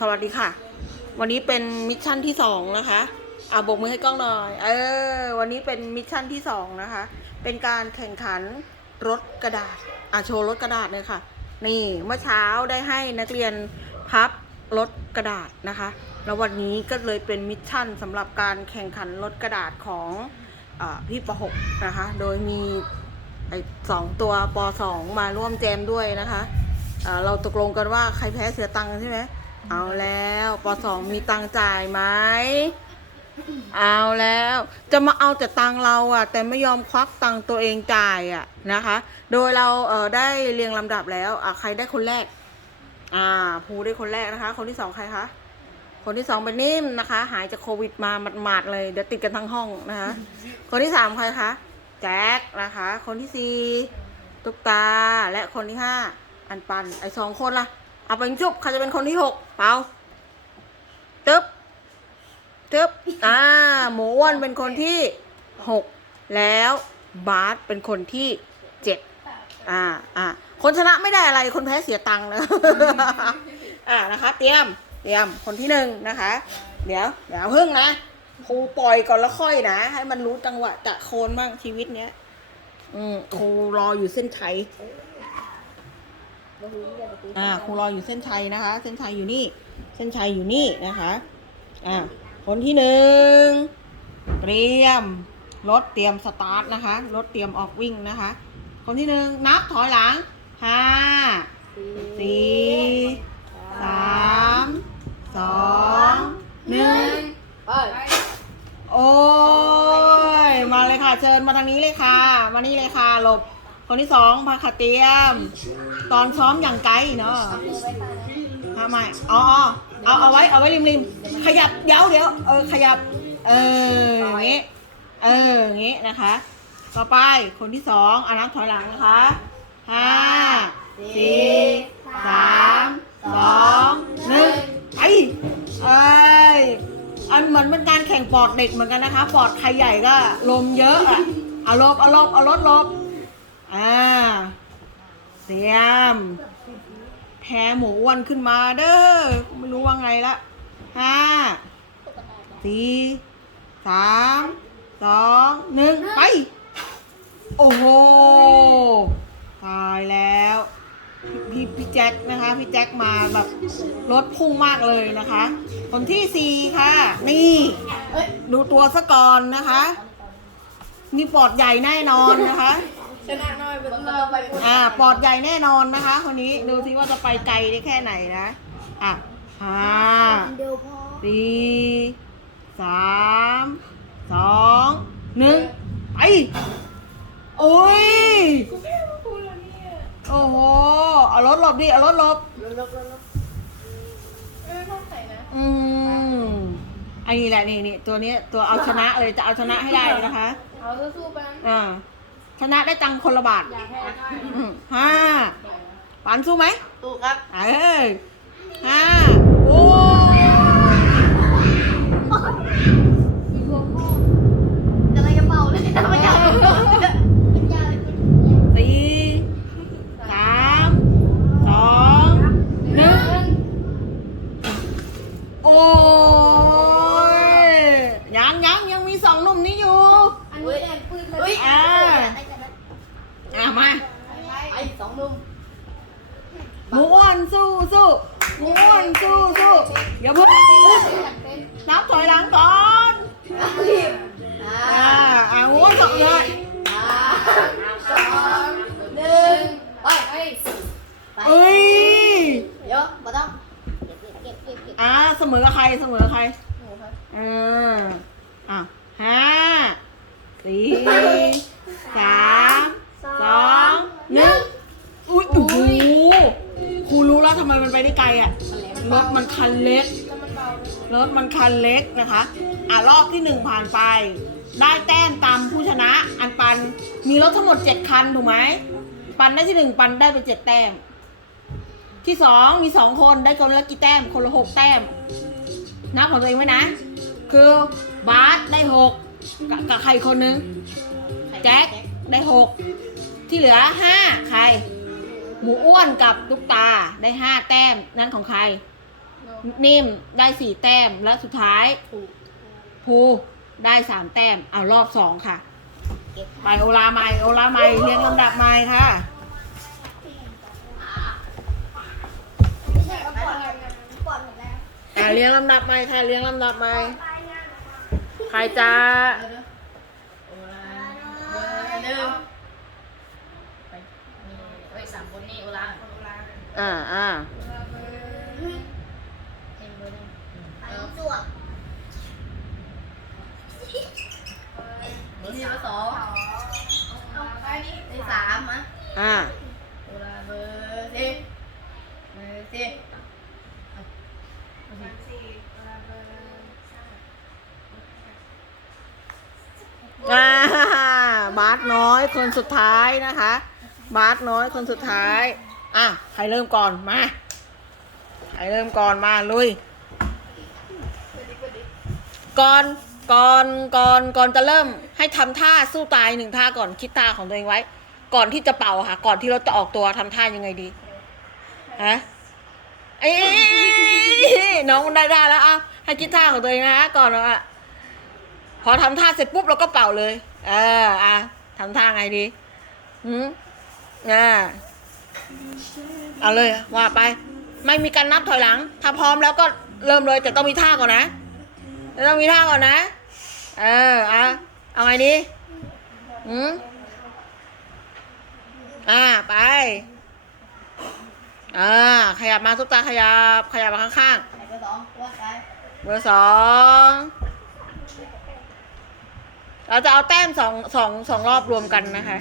สวัสดีค่ะ วันนี้เป็นมิชชั่นที่สองนะคะอ่าบกมือให้กล้องหน่อย เออ วันนี้เป็นมิชชั่นที่สองนะคะ เป็นการแข่งขันรถกระดาษอ่าโชว์รถกระดาษเลยค่ะ นี่เมื่อเช้าได้ให้นักเรียนพับรถกระดาษนะคะ แล้ววันนี้ก็เลยเป็นมิชชั่นสำหรับการแข่งขันรถกระดาษของอาพี่ป .6 นะคะ โดยมีไอ้สองตัวป .2 มาร่วมแจมด้วยนะคะอ่าเราตกลงกันว่าใครแพ้เสียตังค์ใช่ไหม เอาแล้วป .2 มีตังจ่ายไหมเอาแล้ว จะมาเอาแต่ตังเราอะแต่ไม่ยอมควักตังตัวเองจ่ายอะนะคะ โดยเราเออได้เรียงลำดับแล้วอะใครได้คนแรก อ่าภูได้คนแรกนะคะ คนที่สองใครคะคนที่สองเป็นนิ่มนะคะ หายจากโควิดมาหมาดๆเลย เดี๋ยวติดกันทั้งห้องนะคะ คนที่สามใครคะแจ็คนะคะ คนที่สี่ตุ๊กตาและคนที่ห้าอันปันไอสองคนล่ะ เอาไปจุบใครจะเป็นคนที่หกเปล่าตึ๊บตึ๊บอ่าหมูอ้วนเป็นคนที่หกแล้วบาสเป็นคนที่เจ็ดอ่าอ่าคนชนะไม่ได้อะไรคนแพ้เสียตังค์นะอ่านะคะ เตรียมเตรียมคนที่หนึ่งนะคะ เดี๋ยวเดี๋ยวพึ่งนะครูปล่อยก่อนแล้วค่อยนะ ให้มันรู้จังหวะจะโคนบ้างชีวิตเนี้ย อืมครูรออยู่เส้นชัย อ่าครูรออยู่เส้นชัยนะคะ เส้นชัยอยู่นี่ เส้นชัยอยู่นี่นะคะอ่าคนที่หนึ่งเตรียมรถเตรียมสตาร์ทนะคะรถเตรียมออกวิ่งนะคะ คนที่หนึ่งนับถอยหลังห้าสี่สามสองหนึ่งเอ้ยโอ้ยมาเลยค่ะ เชิญมาทางนี้เลยค่ะ มานี่เลยค่ะหลบ คนที่สองพาขาเตรียม ตอนซ้อมอย่างไกลเนาะทำไมอ๋ออ๋อเอาเอาไว้เอาไว้ริมริมขยับเดี๋ยวเดี๋ยวเออขยับ เอออย่างงี้เอออย่างงี้นะคะ ต่อไปคนที่สองอานับถอยหลังนะคะห้าสี่สามสองหนึ่งไปเอ้ยอันเหมือนเป็นการแข่งปอดเด็กเหมือนกันนะคะ ปอดใครใหญ่ก็ลมเยอะอะเอาลบเอาลบเอารถลบ อ่า เสียม แพ้หมูอ้วนขึ้นมาเด้อ ไม่รู้ว่าไงละห้า สี่ สาม สอง หนึ่ง ไป โอ้โห ตายแล้ว พี่พี่แจ็คนะคะ พี่แจ็คมาแบบรถพุ่งมากเลยนะคะ คนที่สี่ค่ะ นี่เอ้ยดูตัวซะก่อนนะคะ นี่ปอดใหญ่แน่นอนนะคะ ชนะน้อยเป็นเราไปอ่าปอดใหญ่แน่นอนนะคะคนนี้ดูสิว่าจะไปไกลได้แค่ไหนนะอะห้าเดียวพอสี่สามสองหนึ่งไปโอ้ยกูแพ้มาพูดแล้วเนี่ยโอ้โหเอารถหลบดิเอารถหลบลบลบลบลบเออต้องใส่นะอืมอันนี้แหละนี่นี่ตัวเนี้ยตัวเอาชนะเลยจะเอาชนะให้ได้นะคะ เอาสู้ๆไปนะอ่า ชนะได้ตังค์คนละบาทอย่าแพ้ได้อืมห้าปันสู้ไหมสู้ครับ เออห้าโอ้ย จะอะไรกระเป๋าเลยไม่อยาก สี่สามสองหนึ่งโอ้ยยังยังยังมีสองหนุ่มนี้อยู่ อันนี้แดงปืนเลย อ่า อะมา ไอ้สองนุ่ม หมูอ้วนสู้สู้หมูอ้วนสู้สู้ อย่าเพิ่งนับถอยหลังก่อนรีบอ่าอ่าหมูอ้วนสองเลยสองหนึ่งไปไปเอ้ยเดี๋ยวมาต้องอ่าเสมอใครเสมอใครเอออะห้าสี่สามสองหนึ่งอุ้ยโอ้โหครูรู้แล้วทำไมมันไปได้ไกลอะรถมันคันเล็ก รถมันคันเล็กนะคะ อะรอบที่หนึ่งผ่านไป ได้แต้มตามผู้ชนะ อันปันมีรถทั้งหมดเจ็ดคันถูกไหม ปันได้ที่หนึ่งปันได้ไปเจ็ดแต้ม ที่สองมีสองคนได้คนละกี่แต้ม คนละหกแต้ม นับของตัวเองไว้นะ คือบาสได้หกกับใครคนนึง แจ็คได้หกที่เหลือห้าใคร หมูอ้วนกับตุ๊กตาได้ห้าแต้มนั่นของใคร นิ่มได้สี่แต้มและสุดท้ายถูกภูได้สามแต้ม เอารอบสองค่ะ ไปโอลาใหม่โอลาใหม่เรียงลำดับใหม่ค่ะ อ่าเรียงลำดับใหม่ค่ะ เรียงลำดับใหม่ใครจะโอลาเบอร์หนึ่งไปมีเอ้ยสา เออจวบเบอร์ที่เอร์สองที่สามอะอ่าโอลาเบอร์สี่เบอร์สี่เอาเอาสิอ่าบาสน้อยคนสุดท้ายนะคะ บาสน้อยคนสุดท้าย อะ ใครเริ่มก่อนมา ใครเริ่มก่อนมา ลุย ก่อนก่อนก่อนก่อนจะเริ่มให้ทำท่าสู้ตายหนึ่งท่าก่อนคิดท่าของตัวเองไว้ ก่อนที่จะเป่าค่ะ ก่อนที่เราจะออกตัวทำท่ายังไงดีฮะเอ้น้องได้ได้แล้วอะให้คิดท่าของตัวเองนะก่อนอะพอทำท่าเสร็จปุ๊บเราก็เป่าเลย เอออะทำท่าไงดีหืมอ่าเอาเลยว่าไป ไม่มีการนับถอยหลัง ถ้าพร้อมแล้วก็เริ่มเลยแต่ต้องมีท่าก่อนนะ ต้องมีท่าก่อนนะ เออเอะเอาไงดีหืมอ่าไป อ่า ขยับมาทุกตาขยับ ขยับมาข้างไหนเบอร์สองว่าใครๆเบอร์สอง เราจะเอาแต้มสองสองสองรอบรวมกันนะคะ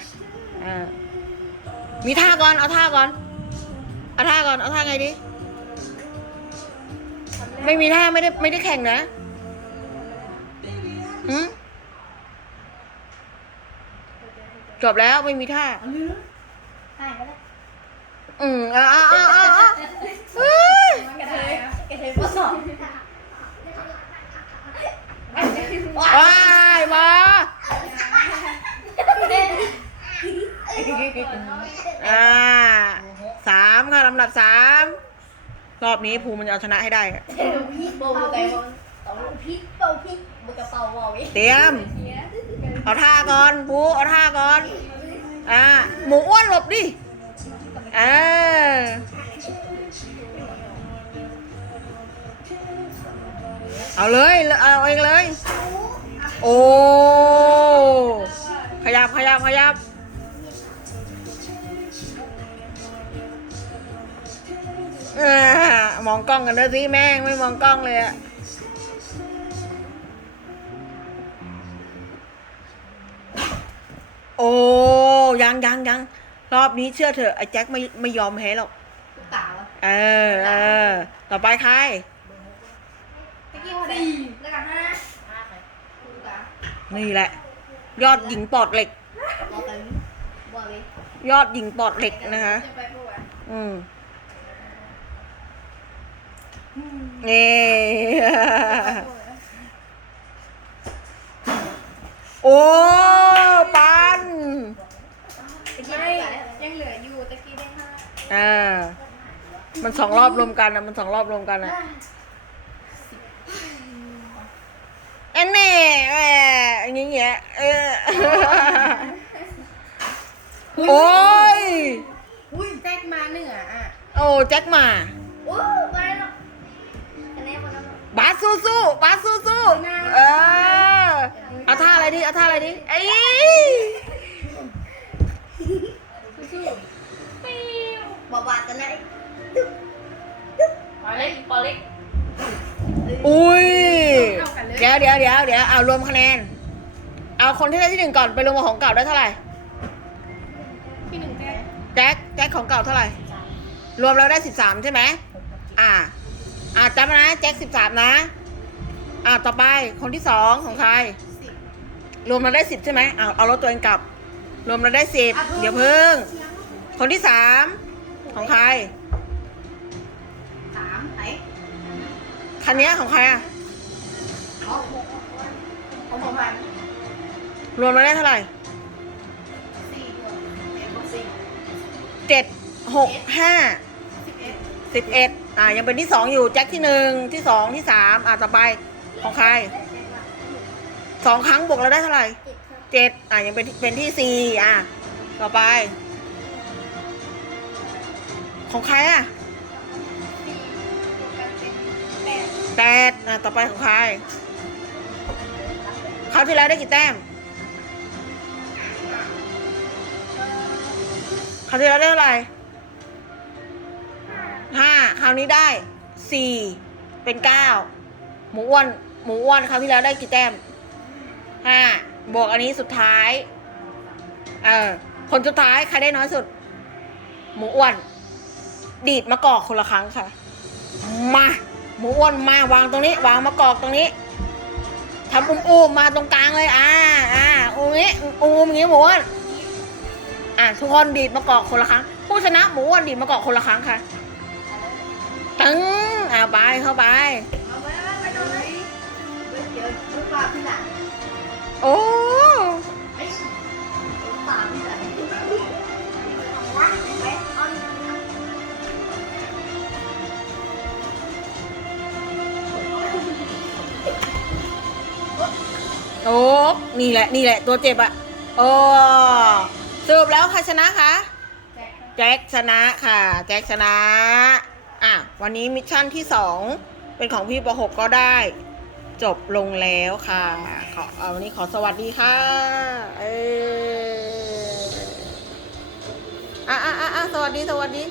อ่ามีท่าก่อน เอาท่าก่อน เอาท่าก่อน เอาท่าไงดี ไม่มีท่าไม่ได้ไม่ได้แข่งนะ หืมจบแล้วไม่มีท่าใช่ก็ได้อืมอ่าอ่าอ่าอ่าอ่าเฮ้ยกระเทยกระเทยเบอร์สองว้ายมาอ่าสามค่ะลำดับสามรอบนี้ภูมิมันจะเอาชนะให้ได้อะพี่โบว์ใจบอลต่อลูกพี่โบว์พี่ บุกกระเป๋าวอลวิเตรียม เอาท่าก่อนภูเอาท่าก่อน อ่า หมูอ้วนหลบดิเออเอาเลย เอาเองเลย โอ้ ขยับขยับขยับอมองกล้องกันด้วยสิแม่ง ไม่มองกล้องเลยอะ โอ้ยังยังยังรอบนี้เชื่อเถอะไอ้แจ็คไม่ไม่ยอมแพ้หรอกตุ๊กตาวะเออเออต่อไปใครตะกี้ว่าสี่แล้วกันห้าห้าใครตุ๊กตานี่แหละ ยอดหญิงปอดเหล็กเราเต็มบอลเลยยอดหญิงปอดเหล็กนะคะ จะไปปะวะอืมนี่โอ้ปันตะกี้ไม่ยังเหลืออยู่ตะกี้ได้ห้า อ่า มันสองรอบรวมกันนะมันสองรอบรวมกันนะอันนี้แหมอย่างเงี้ยเออ โอ้ย อุ้ยแจ็คมาเหนืออะโอ้แจ็คมา โอ้ไปแล้วอันนี้คนละบาสสู้สู้บาสสู้สู้เออ เอาท่าอะไรดิ เอาท่าอะไรดิไอ้บอก ว่าจะไหนปอเล็กปอเล็กอุ้ย เดี๋ยวเดี๋ยวเดี๋ยวเดี๋ยวเอารวมคะแนน เอาคนที่ได้ที่หนึ่งก่อนไปรวมกับของเก่าได้เท่าไหร่ที่หนึ่งแจ็คแจ็คแจ็คของเก่าเท่าไหร่ รวมแล้วได้สิบสามใช่ไหมอ่า อ่าจำนะแจ็คสิบสามนะ อ่าต่อไปคนที่สองของใครสิบรวมมาได้สิบใช่ไหมเอาเอารถตัวเองกลับ รวมมาได้สิบเดี๋ยวเพิ่ง คนที่สาม ของใครสามไหนคันเนี้ยของใครอะ อ๋อของผมมันรวมมาได้เท่าไหร่สี่บวกเอ็ดบวกสี่เจ็ดหกห้าสิบเอ็ดสิบเอ็ดอ่ายังเป็นที่สองอยู่แจ็คที่หนึ่งที่สองที่สามอ่าต่อไปของใครสองครั้งบวกแล้วได้เท่าไหร่เจ็ดครับเจ็ดอ่ายังเป็นเป็นที่สี่อ่าต่อไป ของใครอะแปดแปดอ่าต่อไปของใครคราวที่แล้วได้กี่แต้มคราวที่แล้วได้เท่าไหร่ห้าคราวนี้ได้สี่เป็นเก้าหมูอ้วนหมูอ้วนคราวที่แล้วได้กี่แต้มห้าบวกอันนี้สุดท้าย เออคนสุดท้ายใครได้น้อยสุด หมูอ้วน ดีดมะกอกคนละครั้งค่ะ มาหมูอ้วนมาวางตรงนี้ วางมะกอกตรงนี้ทำอุ้มอมๆมาตรงกลางเลย อ่าอ่าอุ้มนี้อุ้มอย่างนี้หมูอ้วนอ่าทุกคนดีดมะกอกคนละครั้ง ผู้ชนะหมูอ้วนดีดมะกอกคนละครั้งค่ะตึงอ่าไปเข้าไปเอ โอ้นี่แหละ นี่แหละ ตัวเจ็บอะโอ้สรุปแล้วใครชนะคะแจ็คครับแจ็คชนะค่ะ แจ็คชนะ อะ วันนี้มิชชั่นที่สองเป็นของพี่ประหกก็ได้ จบลงแล้วค่ะ ขอเอาวันนี้ขอสวัสดีค่ะ เอออะอะอะอะสวัสดี สวัสดี